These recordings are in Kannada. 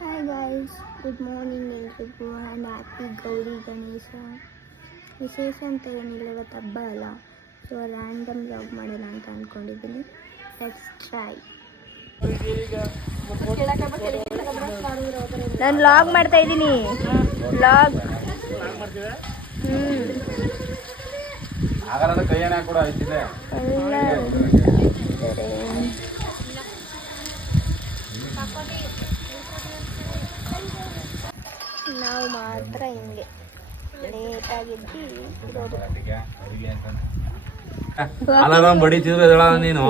ಹಾಯ್ ಗೈಸ್, ಗುಡ್ ಮಾರ್ನಿಂಗ್ ಎಲ್ರಿಗೂ ಆ್ಯಂಡ್ ಹ್ಯಾಪಿ ಗೌರಿ ಗಣೇಶ. ವಿಶೇಷ ಅಂತ ಏನಿಲ್ಲ, ಇವತ್ತು ಹಬ್ಬ ಅಲ್ಲ, ಸೊ ರ್ಯಾಂಡಮ್ ವ್ಲಾಗ್ ಮಾಡೋಣ ಅಂತ ಅಂದ್ಕೊಂಡಿದ್ದೀನಿ. Let's try. ನಾನು ವ್ಲಾಗ್ ಮಾಡ್ತಾ ಇದ್ದೀನಿ. ವ್ಲಾಗ್ ನಾವು ಮಾತ್ರ ಹಿಂಗೆ ಲೇಟಾಗಿದ್ದು ಇರೋದು. ಅಲಾರಾಮ್ ಬಡಿತಿದ್ರು ಎದಳ ನೀನು.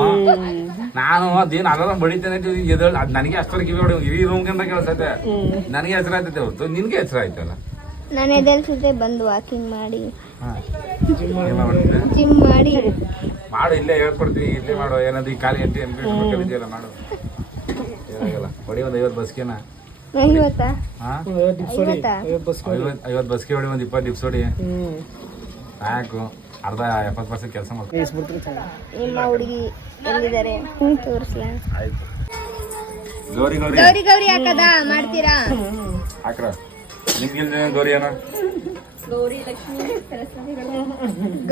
ನಾನು ಅದೇನು ಅಲಾರಾಮ್ ಬಡಿತೇನೆ ನನಗೆ ಅಷ್ಟರ ಕಿವಿ ಹೊಡಿ ಇಡೀ ರೂಮ್ ಕಂತ ಕೇಳಿಸತ್ತೆ. ನನಗೆ ಹೆಸರು ಆಯ್ತೈತೆ ಹೊರತು ನಿನ್ಗೆ ಹೆಸರು ಆಯ್ತಲ್ಲ. ನಾನು ಎದಲ್ಸಿದ್ರೆ ಬಂದು ವಾಕಿಂಗ್ ಮಾಡಿ ಜಿಮ್ ಜಿಮ್ ಮಾಡಿ ಮಾಡು. ಇಲ್ಲೇ ಹೇಳ್ಕೊಡ್ತೀನಿ, ಇಲ್ಲೇ ಮಾಡು. ಏನಾದ್ರು ಈ ಖಾಲಿ ಎಂಟಿ ಕಲಿದೆಯಲ್ಲ ಮಾಡು. ಏನಾಗಲ್ಲ. ಹೊಡಿ ಒಂದು 50 ಬಸ್ಗೆನ. 50 ಬಸ್ಗೆ ಹೊಡಿ, ಒಂದು 20 ಡಿಪ್ಸ್ ಹೊಡಿ ಸಾಕು. ಅರ್ಧ 70% ಕೆಲಸ ಮಾಡ್ತೀನಿ. ನಿಮ್ಮ ಹುಡುಗಿ ಎಲ್ಲಿದ್ದಾರೆ ತೋರಿಸ್ಲ? ಆಯ್ತು. ಗೌರಿ ಗೌರಿ ಗೌರಿ ಗೌರಿ ಹಾಕದ ಮಾಡ್ತೀರಾ? ಹಾಕ್ರ. ನಿಮ್ಗೆ ಗೌರಿ ಏನ? ಗೌರಿ ಲಕ್ಷ್ಮಿ ಸರಸ್ವತಿ.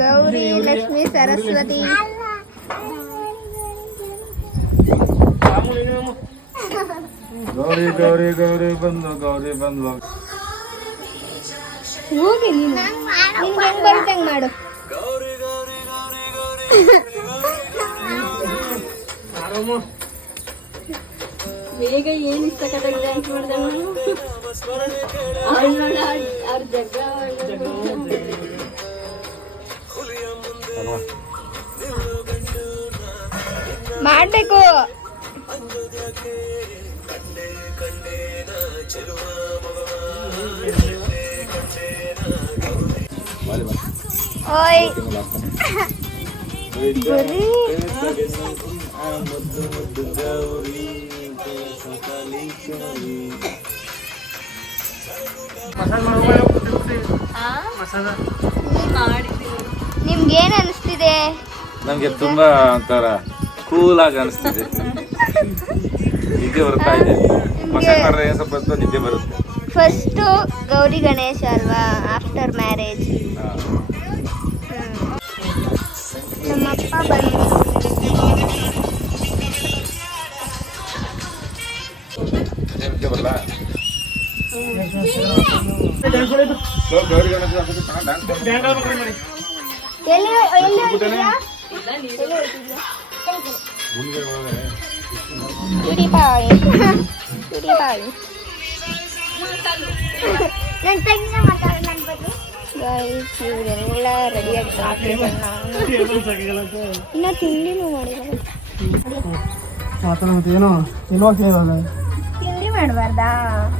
ಗೌರಿ ಲಕ್ಷ್ಮಿ ಸರಸ್ವತಿ. ಗೌರಿ ಗೌರಿ ಗೌರಿ ಬಂದು ಗೌರಿ ಬಂದು ಹೋಗಿ ನೀನು ನಿನ್ಗೆ ಹೆಂಗ್ ಬರುತ್ತಂಗ್ ಮಾಡು. ಬೇಗ ಏನ್ ಇಷ್ಟಕತ್ತಾಗ ಡ್ಯಾನ್ಸ್ ಮಾಡ್ದ ಅವ್ರ ಜಗ್ಗ ಮಾಡ್ಬೇಕು. ಓಯ್ ಬರೀ ನಿಮ್ಗೆ ಏನ್ ಅನಿಸ್ತಿದೆ? ನಂಗೆ ತುಂಬಾ ಒಂಥರ ಕೂಲ್ ಆಗಿ ಅನಿಸ್ತಿದೆ. ನಿದ್ದೆ ಬರ್ತಾ ಇದೆ. ಮಸಾಜ್ ಮಾಡಿದ್ರೆ ಏನ್ ಸ್ವಲ್ಪ ಹೊತ್ತು ನಿದ್ದೆ ಬರುತ್ತೆ. ಫಸ್ಟ್ ಗೌರಿ ಗಣೇಶ ಅಲ್ವಾ, ಆಫ್ಟರ್ ಮ್ಯಾರೇಜ್. ನಮ್ಮಪ್ಪ ಬಂದು ಬರಲ್ಲ. ಗೌರಿ ಗಣೇಶ ಎಲ್ಲಿ ಹೋಗ್ತಿದ್ಯಾ? ತುಡಿಪಾಯಿ ತುಡಿಪಾಯಿ. ಗೈಸ್ ಇವರೆಲ್ಲ ರೆಡಿಯಾಗಿ ಇನ್ನ ತಿಂಡಿನೂ ಮಾಡಿದ್ದಾರೆ. ಏನೋ ಇಲ್ವಾ ಇವಾಗ ತಿಂಡಿ ಮಾಡಬಾರ್ದಾ?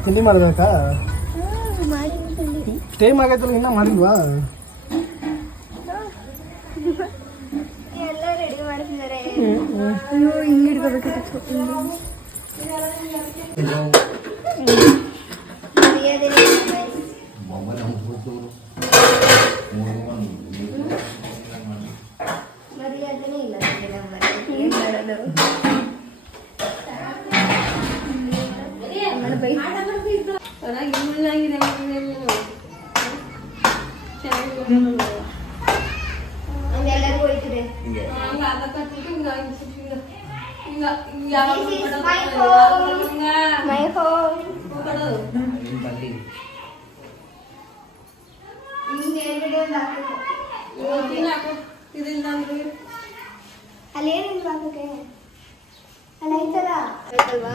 ತಿಂಡಿ ಮಾಡ್ಬೇಕಾ? ಮಾಡಿ ತಿಂಡಿ. ಟೈಮ್ ಆಗೈತಲ್ಲ, ಇನ್ನೂ ಮಾಡಿಲ್ವಾ? ಎಲ್ಲ ರೆಡಿ ಮಾಡ್ತಿದ್ದಾರೆ. ಅಯ್ಯೋ ಹಿಂಗೆ ಹಿಡ್ಕೋಬೇಕು. ಮರ್ಯಾದೆನೇ ಇಲ್ಲ ಏನ್ ಮಾಡೋದು? ಎಲ್ಲರಿಗೂ ಹೋಯ್ತಿದೆ. My home. ಅಲ್ಲಿ ಏನಿಲ್ಲ ಹಾಕಕ್ಕೆ, ಅಲ್ಲಿ ಐತಲ್ಲ ಬೇಕಲ್ವಾ?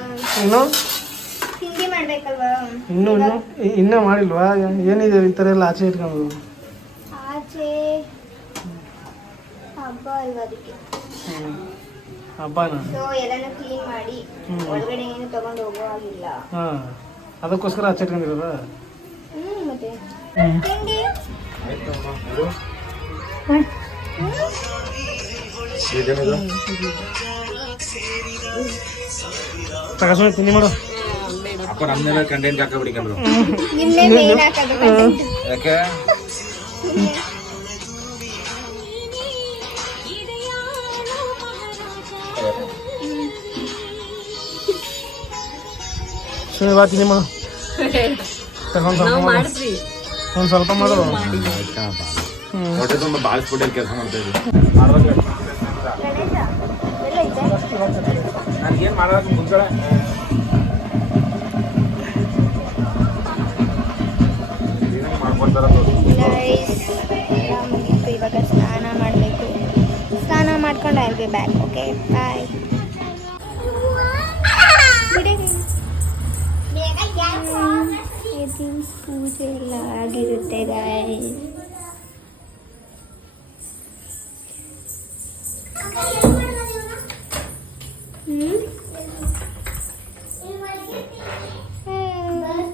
ತಿಂಡಿ ಮಾಡ್ಬೇಕಲ್ವಾ? ಇನ್ನೂ ಮಾಡಿಲ್ವಾ? ಏನಿದೆ ಈ ಥರ ಎಲ್ಲ ಆಚೆ ಇಟ್ಕೊಂಡು? ಆಚೆ ಹಬ್ಬ ಅಲ್ವಾ, ಅದಕ್ಕೆ ಹಬ್ಬನ. ಸೊ ಎಲ್ಲಾನು ಕ್ಲೀನ್ ಮಾಡಿ ಒಳಗಡೆ ಏನು ತಗೊಂಡು ಹೋಗೋ ಆಗಿಲ್ಲ. ಹಾಂ, ಅದಕ್ಕೋಸ್ಕರ ಆಚೆ ಇಟ್ಕೊಂಡಿರೋದ? ಮತ್ತೆ ತಿಂಡಿ ತಗಸ್ಕೊಂಡು ತಿಂಡಿ ಮಾಡು. ಅಪ್ಪ ನಮ್ನೆಲ್ಲ ಕಂಟೆಂಟ್ ಹಾಕಬಿಡಿಕಂದ್ರು. ನಿಮ್ನೆ ಮೇನ್ ಹಾಕೋದು ಕಂಟೆಂಟ್. ಯಾಕೆ? ಬಾ ತಿನ್ನಿ ಮಾಡು ತಗೊಂಡ್ ಸ್ವಲ್ಪ ಮಾಡು. ಒಂದ್ ಸ್ವಲ್ಪ ಮಾಡು. ಹೊಟ್ಟೆ ತುಂಬ ಬಾಳಿಸ್ಬಿಟ್ಟೆ ಕೆಲಸ ಮಾಡ್ತಾ ಇದ್ವಿ ನನಗೇನು ಮಾಡೋದು ಮುಂಚೆ ಮಾಡ್ಕೊಡ್ತಾರ ಮುಗೀತು. ಇವಾಗ ಸ್ನಾನ ಮಾಡಬೇಕು. ಸ್ನಾನ ಮಾಡ್ಕೊಂಡು I will be back. Okay bye. ಪೂಜೆ ಎಲ್ಲ ಆಗಿರುತ್ತೆ ಗಾಯ್ಸ್.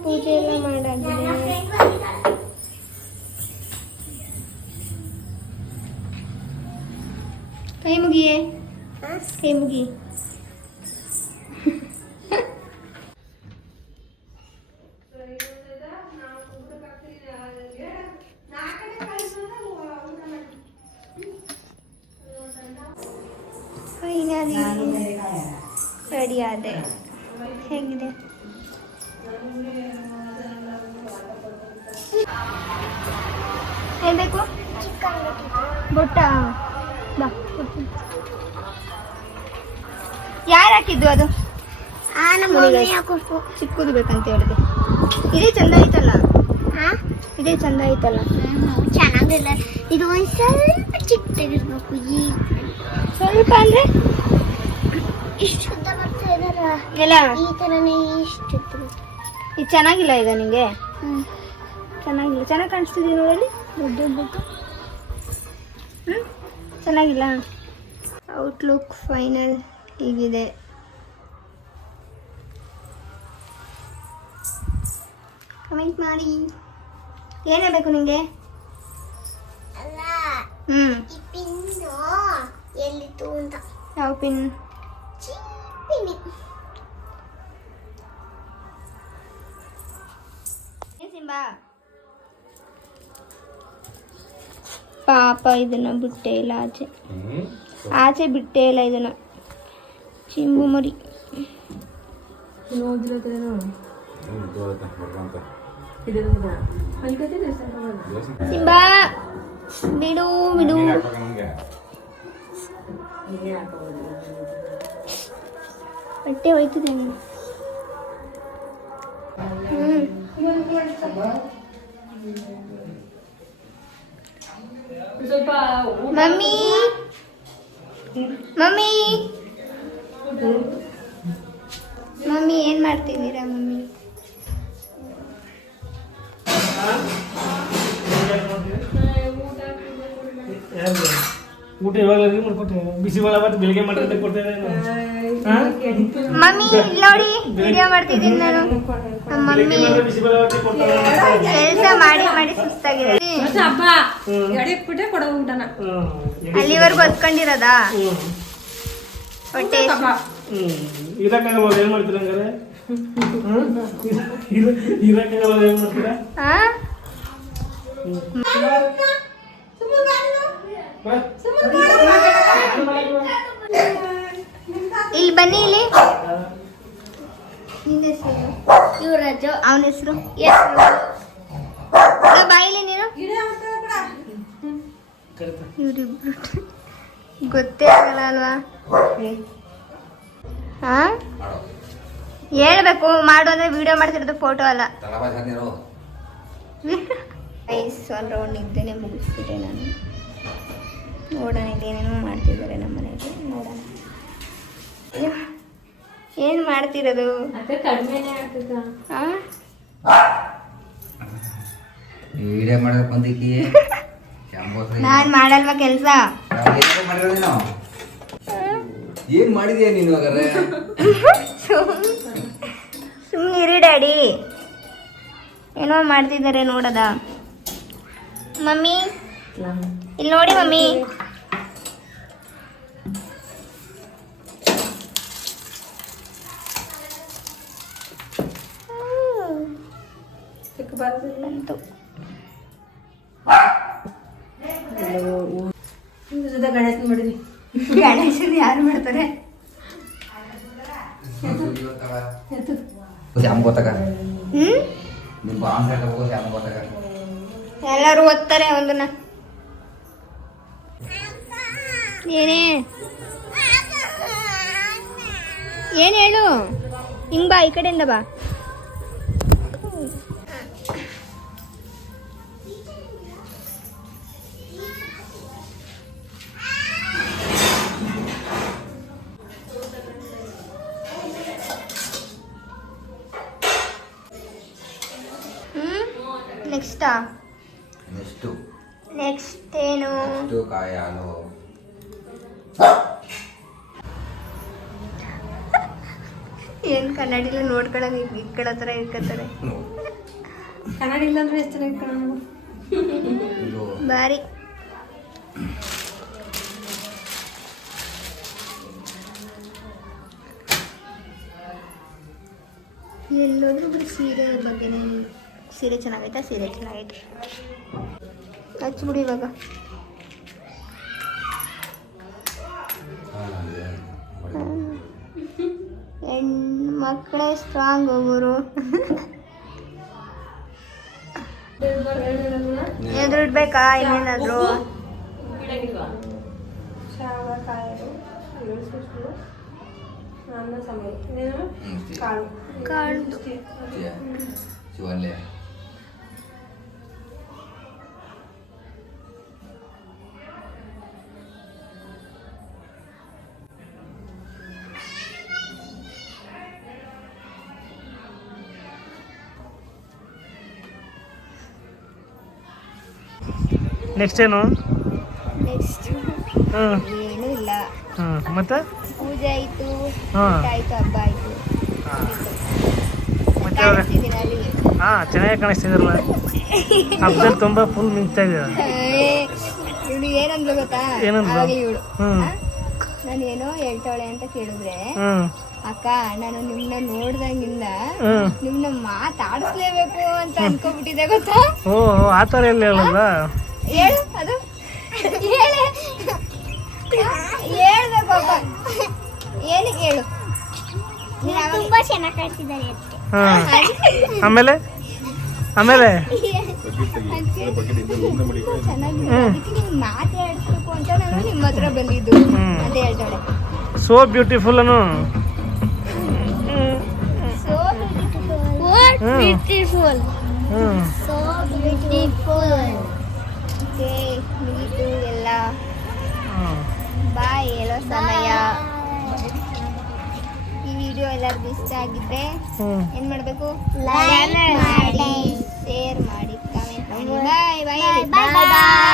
ಪೂಜೆ ಎಲ್ಲ ಮಾಡಾಗಿದೆ. ಕೈ ಮುಗಿಯೇ, ಕೈ ಮುಗಿ. ಫೈನಲಿ ರೆಡಿ ಆದೆ. ಹೇಗಿದೆ? ಹೇಳ್ಬೇಕು ಬೊಟ್ಟ ಬಾ. ಯಾರು ಹಾಕಿದ್ದು ಅದು? ಚಿಕ್ಕದು ಬೇಕಂತ ಹೇಳಿದೆ. ಇದೇ ಚಂದ ಐತಲ್ಲ, ಇದೇ ಚಂದ ಐತಲ್ಲ. ಚೆನ್ನಾಗಿಲ್ಲ, ಇದು ಒಂದ್ ಸ್ವಲ್ಪ ಚಿಕ್ಕದಾಗಿರ್ಬೇಕು. ಈ ಸ್ವಲ್ಪ ಅಂದ್ರೆ ಇಷ್ಟು ಉದ್ದ ಬರ್ತಾ ಇದಾರ ಎಲ್ಲ ಈ ತರನೇ ಇಷ್ಟು ಇದು ಚೆನ್ನಾಗಿಲ್ಲ. ಇದು ನಿಂಗೆ ಚೆನ್ನಾಗಿಲ್ಲ. ಚೆನ್ನಾಗಿ ಕಾಣಿಸ್ತಿದೆ ನೋಡಲಿ. ದೊಡ್ಡ ಚೆನ್ನಾಗಿಲ್ಲ. ಔಟ್ಲುಕ್ ಫೈನಲ್ ಹೀಗಿದೆ. ಕಮೆಂಟ್ ಮಾಡಿ. ಏನೇ ಬೇಕು ನಿಂಗೆ? ಅಲ್ಲ, ಈ ಪಿನ್ನು ಎಲ್ಲಿತ್ತು ಅಂತ. ಯಾವ ಪಿನ್? ಪಿನ್ ಸಿಂಬಾ ಪಾಪ ಇದನ್ನ ಬಿಟ್ಟೇ ಇಲ್ಲ ಆಚೆ. ಆಚೆ ಬಿಟ್ಟೇ ಇಲ್ಲ ಇದನ್ನ. ಚಿಂಬು ಮರಿ ಸಿಂಬಾ ಬಿಡು ಬಿಡು. ಬಟ್ಟೆ ಹೋಯ್ತಿದೆ. ಮಮ್ಮಿ ಮಮ್ಮಿ ಮಮ್ಮಿ ಏನ್ ಮಾಡ್ತಿದ್ದೀರಾ ಮಮ್ಮಿ? ಊಟ ಇವಾಗ ಮಾಡ್ಕೊಟ್ಟೆ. ಬಿಸಿ ಬೇಳೆ ಬಾತ್ ಬೆಳಿಗ್ಗೆ ಮಾಡ್ಕೊಂಡೆ ಕೊಡ್ತೇನೆ. ಮಮ್ಮಿ ಇಲ್ಲಿ ನೋಡಿ, ವಿಡಿಯೋ ಮಾಡ್ತಿದ್ದೀನಿ ನಾನು. ನಮ್ಮ ಮಮ್ಮಿ ಬಿಸಿ ಬೇಳೆ ಬಾತ್ ಕೊಡ್ತಾರೆ. ಕೆಲಸ ಮಾಡಿ ಮಾಡಿ ಸುಸ್ತಾಗಿದೆ. ಅಲ್ಲಿವರೆಗೂ ಹೊತ್ಕೊಂಡಿರೋದಾ ಹೊಟ್ಟೆ? ಇರಕ್ಕಾಗಲ್ಲ, ಏನ್ ಮಾಡ್ತೀರ ಹಂಗಾರೆ? ಇರಕ್ಕಾಗಲ್ಲ, ಏನ್ ಮಾಡ್ತೀರಾ? ಇಲ್ಲಿ ಬನ್ನಿ. ಇಲ್ಲಿ ನಿನ್ನ ಹೆಸರು ಯುವರಾಜು, ಅವನ ಹೆಸರು ಬಾಯಿಲಿ ನೀನು. ಇವರಿಬ್ರು ಗೊತ್ತೇ ಆಗಲ್ಲ ಅಲ್ವಾ? ಹಾ ಹೇಳ್ಬೇಕು. ಮಾಡು ಅಂದ್ರೆ ವಿಡಿಯೋ ಮಾಡ್ತಿರೋದು, ಫೋಟೋ ಅಲ್ಲ. ಒಂದು ರೌಂಡ್ ಇದ್ದೇನೆ ಮುಗಿಸ್ಬಿಟ್ಟೆ ನಾನು. ನೋಡೋಣ ಇದೇನೇನೋ ಮಾಡ್ತಿದ್ದಾರೆ ನಮ್ಮ ಮನೆಯಲ್ಲಿ. ನೋಡೋಣ ಏನು ಮಾಡ್ತಿರೋದು. ನಾನು ಮಾಡಲ್ವಾ ಕೆಲಸ? ಏನ್ ಮಾಡಿದ್ಯಾ ನೀನು? ಸುಮ್ಮನಿರಿ ಡ್ಯಾಡಿ. ಏನೋ ಮಾಡ್ತಿದ್ದಾರೆ ನೋಡದ. ಮಮ್ಮಿ ಇಲ್ಲಿ ನೋಡಿ ಮಮ್ಮಿ. ಬಂತು. ಗಣೇಶನ ಯಾರು ಮಾಡ್ತಾರೆ? ಶ್ಯಾಮ್ ಗೊತ್ತಾಗ ಹ್ಞೂ ನಿಮ್ಮ ಆಮ್ಲೆಟ್ ಹೋಗೋ ಶ್ಯಾಮ್ ಗೊತ್ತಾಗ ಎಲ್ಲರೂ ಓದ್ತಾರೆ ಒಂದನ್ನ. ಏನೇ ಏನು ಹೇಳು, ಹಿಂಗ್ ಬಾ, ಈ ಕಡೆಯಿಂದ ಬಾ. ನೆಕ್ಸ್ಟಾ? ನೆಕ್ಸ್ಟ್ ಏನು? ಕಾಯಿ ಹಾಲು. ಏನು ಕನ್ನಡಿಲ್ಲ ನೋಡ್ಕೊಳಂಗೆ ಇಟ್ಕೊಳ್ಳೋ ಥರ ಇಟ್ಕೊತಾರೆ. ಕನ್ನಡ ಇಲ್ಲಾಂದ್ರೆ ಎಷ್ಟು ಚೆನ್ನಾಗಿ ಕಾಣೋದು. ಬಾರಿ. ಎಲ್ಲೋದ್ರೂ ಬರೀ ಸೀರೆ ಬಗ್ಗೆನೇ. ಸೀರೆ ಚೆನ್ನಾಗೈತಾ? ಸೀರೆ ಚೆನ್ನಾಗೈತೆ. ಹಚ್ಬಿಡಿ ಇವಾಗ. ಹೆಣ್ಮಕ್ಳೇ ಸ್ಟ್ರಾಂಗ್ ಹೋಗೋರು. ಏನಾದ್ರು ಇಡ್ಬೇಕಾ ಇನ್ನೇನಾದ್ರು? ಕಾಳು. ಶಿವಲ್ಲೆ ನೆಕ್ಸ್ಟ್ ಏನು? ನೆಕ್ಸ್ಟ್ ಏನೂ ಇಲ್ಲ. ಮತ್ತೆ ಪೂಜೆ ಆಯಿತು, ಹಾಂ ಆಯಿತು, ಹಬ್ಬ ಆಯಿತು. ಮತ್ತೆ ಕಾಣಿಸ್ತಿದ್ದೀನಿ ಅಲ್ಲಿಗೆ. ಹಾಂ ಚೆನ್ನಾಗಿ ಕಾಣಿಸ್ತಿದ್ರಲ್ಲ, ಹಬ್ಬದಲ್ಲಿ ತುಂಬ ಫುಲ್ ಮಿಂಚ್ತಾ ಇದ್ದೀರ. ಇವಳು ಏನಂದ್ಲು ಗೊತ್ತಾ? ಏನಂದ್ಲು? ಆವಾಗಲೇ ಇವಳು ಹ್ಞೂ ನಾನು ಏನೋ ಹೇಳ್ತಾಳೆ ಅಂತ ಕೇಳಿದ್ರೆ, ಹ್ಞೂ ಅಕ್ಕ ನಾನು ನಿಮ್ನ ನೋಡ್ದಂಗಿಂದ ಹ್ಞೂ ನಿಮ್ನ ಮಾತಾಡಿಸ್ಲೇಬೇಕು ಅಂತ ಅನ್ಕೊಬಿಟ್ಟಿದೆ ಗೊತ್ತಾ? ಓಹ್ ಆ ಥರ ಎಲ್ಲ ಹೇಳಲ್ಲ. ಹೇಳು ಅದು, ಹೇಳೆ, ಹೇಳ್ಬೇಕಪ್ಪ. ಏನಕ್ಕೆ ಹೇಳು? ತುಂಬಾ ಚೆನ್ನಾಗಿ ಕಾಣ್ತಿದ್ದಾರೆ ಅದಕ್ಕೆ. ಹಾಂ ಆಮೇಲೆ ಆಮೇಲೆ ಚೆನ್ನಾಗಿದೆ, ಅದಕ್ಕೆ ನಿಮ್ಗೆ ಮಾತಾಡಿಸ್ಬೇಕು ಅಂತ ನಾನು ನಿಮ್ಮ ಹತ್ರ ಬಂದಿದ್ದು ಅಂತ ಹೇಳ್ತಾಳೆ. ಸೋ ಬ್ಯೂಟಿಫುಲ್ ಅನು. So beautiful. ಹ್ಞೂ ಸೋ ಬ್ಯೂಟಿಫುಲ್. ಓಕೆ, ಮುಗೀತು ಎಲ್ಲ. ಹಾಂ ಬಾಯ್, ಹೇಳೋ ಸಮಯ. ಈ ವಿಡಿಯೋ ಎಲ್ಲರಿಗೂ ಇಷ್ಟ ಆಗಿದ್ರೆ ಹ್ಞೂ ಏನ್ ಮಾಡ್ಬೇಕು? ಲೈಕ್ ಮಾಡಿ, ಶೇರ್ ಮಾಡಿ, ಕಮೆಂಟ್ ಮಾಡಿ. ಬಾಯ್ ಬಾಯ್ ಬಾಯ್ ಬಾಯ್.